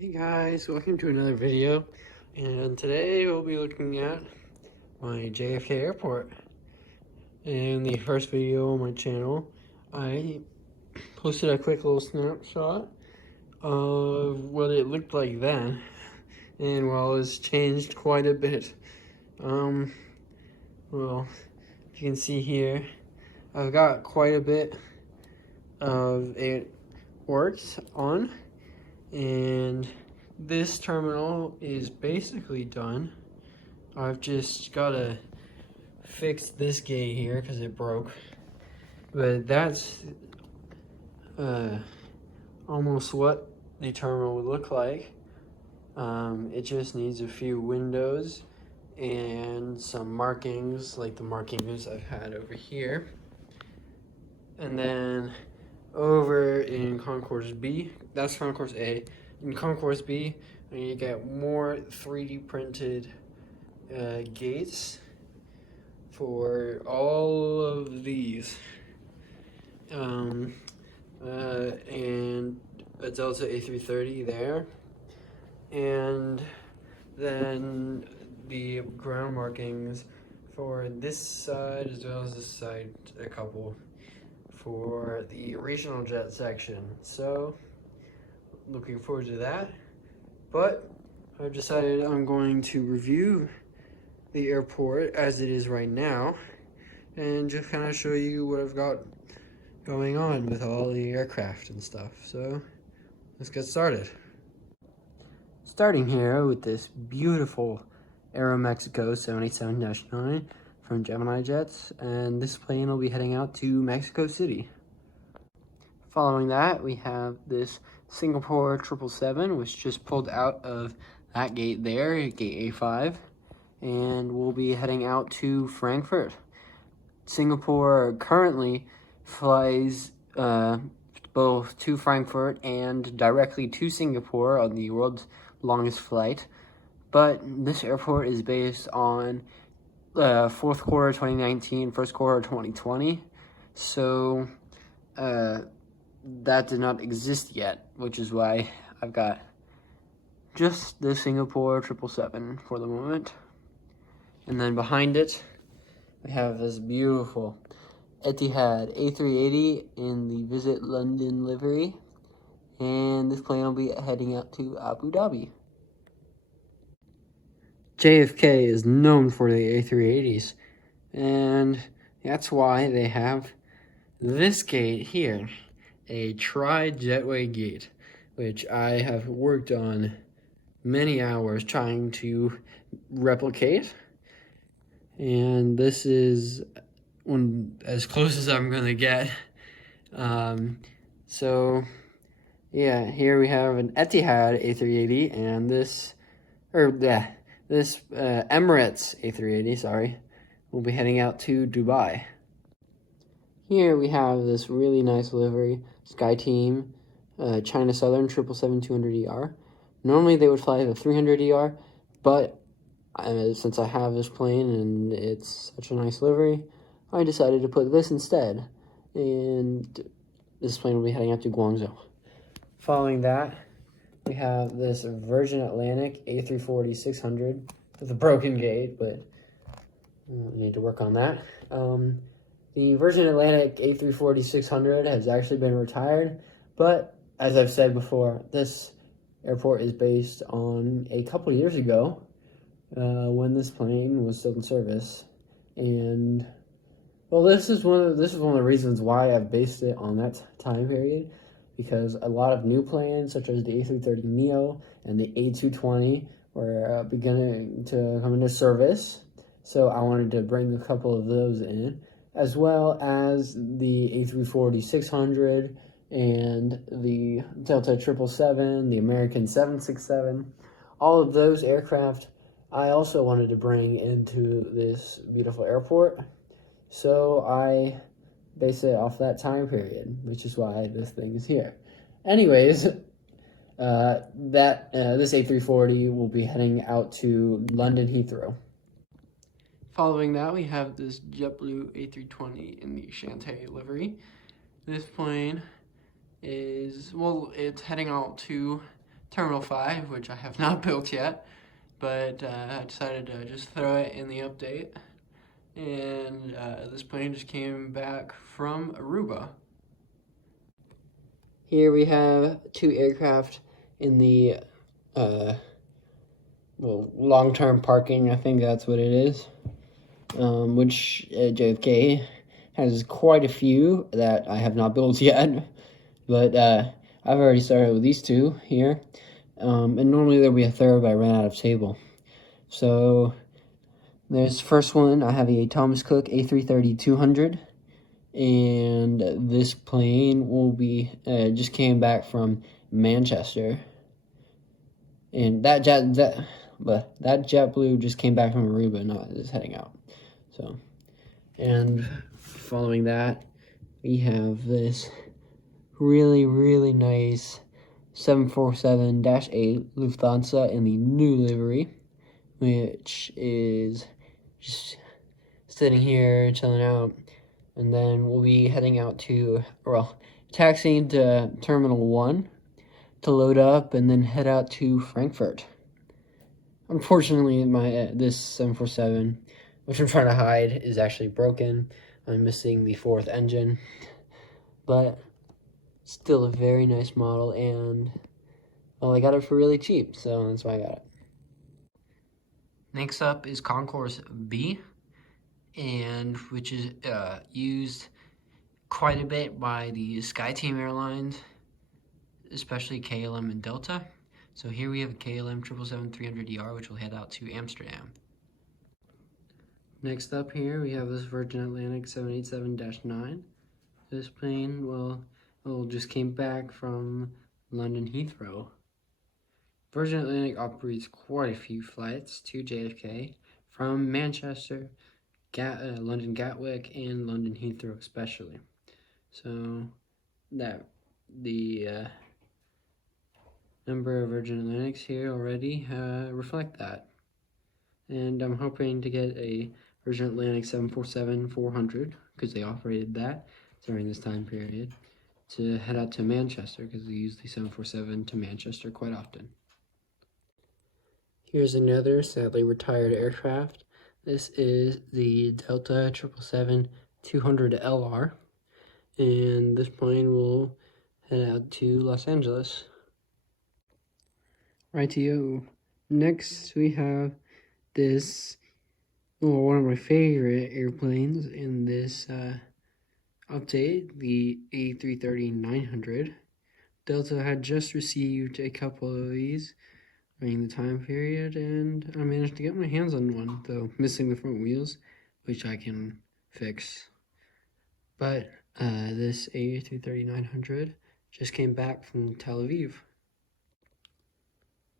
Hey guys, welcome to another video, and today we'll be looking at my JFK airport. In the first video on my channel, I posted a quick little snapshot of what it looked like then, and well, it's changed quite a bit. Well, you can see here, I've got quite a bit of it works on, and this terminal is basically done. I've just gotta fix this gate here because it broke, but that's almost what the terminal would look like. It just needs a few windows and some markings like the markings I've had over here. And then over in Concourse B, that's Concourse A. In Concourse B, you get more 3D printed gates for all of these. And a Delta A330 there. And then the ground markings for this side as well as this side, a couple for the regional jet section. So looking forward to that. But I've decided I'm going to review the airport as it is right now and just kind of show you what I've got going on with all the aircraft and stuff. So let's get started. Starting here with this beautiful Aeromexico 787-9 from Gemini Jets, and this plane will be heading out to Mexico City. Following that, we have this Singapore 777, which just pulled out of that gate there, gate A5, and we'll be heading out to Frankfurt. Singapore currently flies both to Frankfurt and directly to Singapore on the world's longest flight, but this airport is based on fourth quarter 2019, first quarter 2020, so that did not exist yet, which is why I've got just the Singapore 777 for the moment. And then behind it, we have this beautiful Etihad A380 in the Visit London livery, and this plane will be heading out to Abu Dhabi. JFK is known for the A380s, and that's why they have this gate here, a tri-jetway gate, which I have worked on many hours trying to replicate, and this is as close as I'm gonna get. So yeah, here we have an Etihad A380, and this Emirates A380, sorry, will be heading out to Dubai. Here we have this really nice livery, SkyTeam, China Southern 777-200ER. Normally they would fly the 300ER, but since I have this plane and it's such a nice livery, I decided to put this instead. And this plane will be heading out to Guangzhou. Following that, we have this Virgin Atlantic A340-600 with a broken gate, but we need to work on that. The Virgin Atlantic A340-600 has actually been retired, but as I've said before, this airport is based on a couple years ago when this plane was still in service. And well, this is one of the reasons why I've based it on that time period, because a lot of new planes such as the A330neo and the A220 were beginning to come into service, so I wanted to bring a couple of those in, as well as the A340-600 and the Delta 777, the American 767. All of those aircraft I also wanted to bring into this beautiful airport, so I base it off that time period, which is why this thing is here. Anyways, this A340 will be heading out to London Heathrow. Following that, we have this JetBlue A320 in the Shantae livery. This plane is, well, it's heading out to Terminal 5, which I have not built yet, but I decided to just throw it in the update. And this plane just came back from Aruba. Here we have 2 aircraft in the long-term parking, I think that's what it is, which JFK has quite a few that I have not built yet, but I've already started with these 2 here, and normally there'll be a third, but I ran out of table. So there's the first one. I have a Thomas Cook A330-200, and this plane will be just came back from Manchester, and that JetBlue just came back from Aruba, not is heading out. So, and following that, we have this really nice 747-8 Lufthansa in the new livery, which is just sitting here chilling out. And then we'll be heading out to, taxiing to Terminal 1 to load up and then head out to Frankfurt. Unfortunately, my this 747, which I'm trying to hide, is actually broken. I'm missing the 4th engine, but still a very nice model, and well, I got it for really cheap, so that's why I got it. Next up is Concourse B, and which is used quite a bit by the SkyTeam airlines, especially KLM and Delta. So here we have a KLM 777-300ER, which will head out to Amsterdam. Next up here, we have this Virgin Atlantic 787-9. This plane will just came back from London Heathrow. Virgin Atlantic operates quite a few flights to JFK from Manchester, London Gatwick, and London Heathrow especially. So that the number of Virgin Atlantics here already reflect that. And I'm hoping to get a Virgin Atlantic 747-400, because they operated that during this time period, to head out to Manchester, because they use the 747 to Manchester quite often. Here's another sadly retired aircraft. This is the Delta 777-200LR, and this plane will head out to Los Angeles. Rightio. Next we have this, one of my favorite airplanes in this update, the A330-900. Delta had just received a couple of these during the time period, and I managed to get my hands on one, though missing the front wheels, which I can fix. But this A330-900 just came back from Tel Aviv.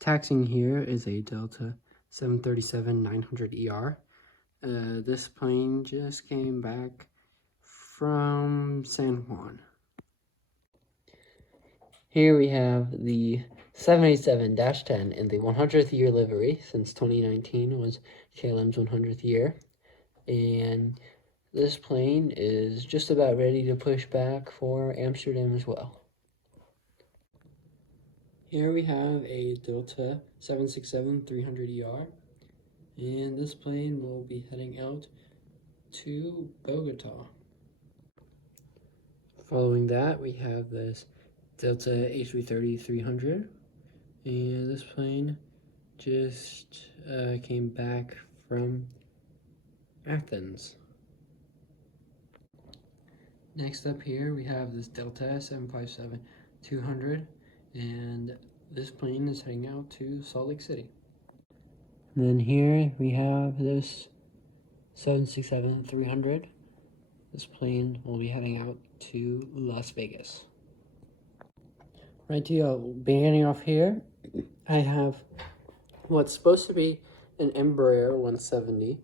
Taxiing here is a Delta 737-900ER. This plane just came back from San Juan. Here we have the 787-10 in the 100th year livery, since 2019 was KLM's 100th year. And this plane is just about ready to push back for Amsterdam as well. Here we have a Delta 767-300ER, and this plane will be heading out to Bogota. Following that, we have this Delta A330-300, and this plane just came back from Athens. Next up here, we have this Delta 757-200, and this plane is heading out to Salt Lake City. And then here we have this 767-300. This plane will be heading out to Las Vegas. Right, beginning off here, I have what's supposed to be an Embraer 170,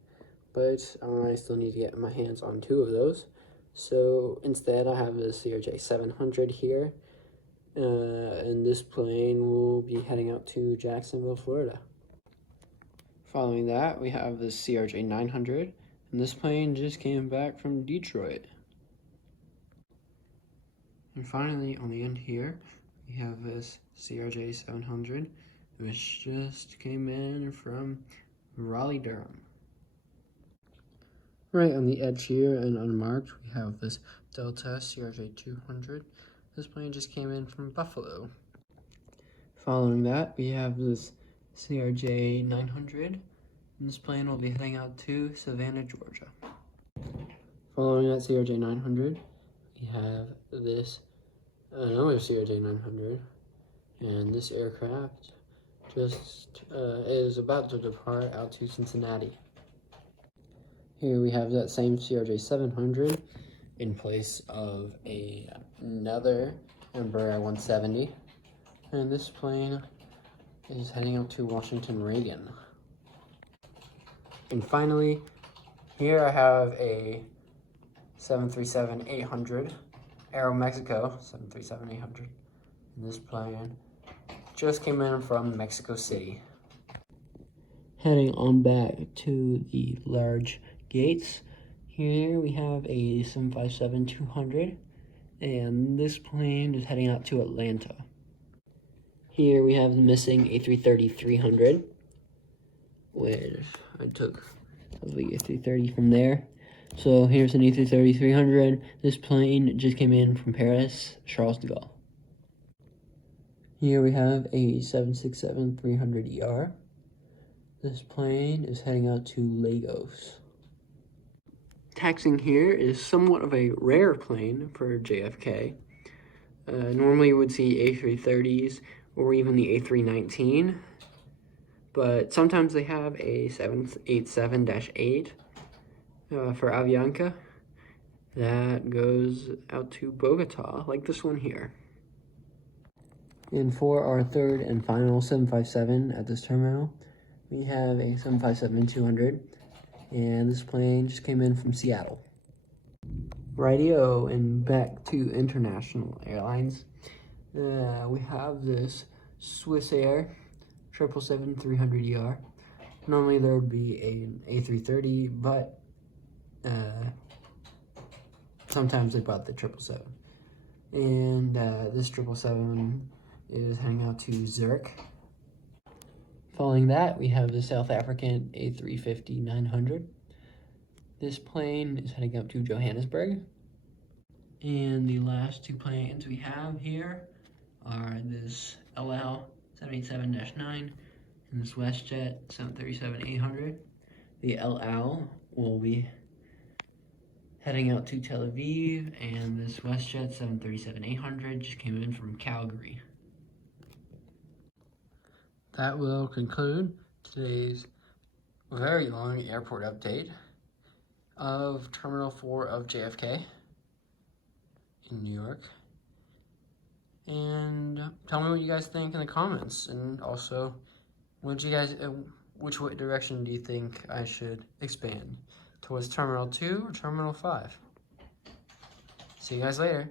but I still need to get my hands on 2 of those. So instead, I have the CRJ 700 here. And this plane will be heading out to Jacksonville, Florida. Following that, we have the CRJ 900, and this plane just came back from Detroit. And finally, on the end here, we have this CRJ 700, which just came in from Raleigh-Durham. Right on the edge here and unmarked, we have this Delta CRJ 200. This plane just came in from Buffalo. Following that, we have this CRJ 900. And this plane will be heading out to Savannah, Georgia. Following that CRJ 900, we have this another CRJ 900, and this aircraft just is about to depart out to Cincinnati. Here we have that same CRJ 700 in place of another Embraer 170, and this plane is heading out to Washington Reagan. And finally, here I have a 737-800, Aeromexico 737-800. And this plane just came in from Mexico City. Heading on back to the large gates, here we have a 757-200, and this plane is heading out to Atlanta. Here we have the missing A330-300, which I took the A330 from there. So here's an A330-300. This plane just came in from Paris, Charles de Gaulle. Here we have a 767-300ER. This plane is heading out to Lagos. Taxiing here is somewhat of a rare plane for JFK. Normally you would see A330s or even the A319. But sometimes they have a 787-8 for Avianca that goes out to Bogota, like this one here. And for our third and final 757 at this terminal, we have a 757-200, and this plane just came in from Seattle. Rightio, and back to international airlines. We have this Swiss Air 777-300ER. Normally there would be an A330, but sometimes they bought the 777. And this 777 is heading out to Zurich. Following that, we have the South African A350-900. This plane is heading up to Johannesburg. And the last two planes we have here are this LL 787-9 and this WestJet 737-800. The LL will be heading out to Tel Aviv, and this WestJet 737-800 just came in from Calgary. That will conclude today's very long airport update of Terminal 4 of JFK in New York. And tell me what you guys think in the comments, and also which direction do you think I should expand towards Terminal 2 or Terminal 5? See you guys later.